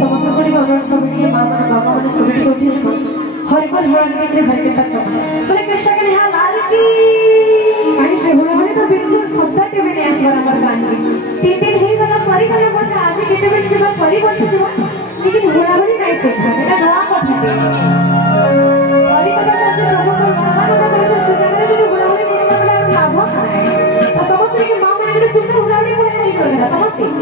समस्त गुड़ी अनुरोध सब माँ मैंने बाबा मैंने सब उठी हरिपर हर हर के तक बोले कृष्ण के निहाल लाल की आणि श्रीभुलाने तो बिल्कुल शब्द के भी नहीं आसवा नंबर गान की तीन दिन ही गला सॉरी करने पछे आज केते बेल जेबा सॉरी पछे जेबा लेकिन हुड़ाहुड़ी नहीं सेट एटा नवा कथा के सॉरी करना चाहे प्रभु को भगवान को करे से जगरे যদি हुड़ाहुड़ी नहीं करले लाभ खाना है तो समस्त के मां मैंने सुंदर हुड़ाहुड़ी बोले नहीं चलेगा समझते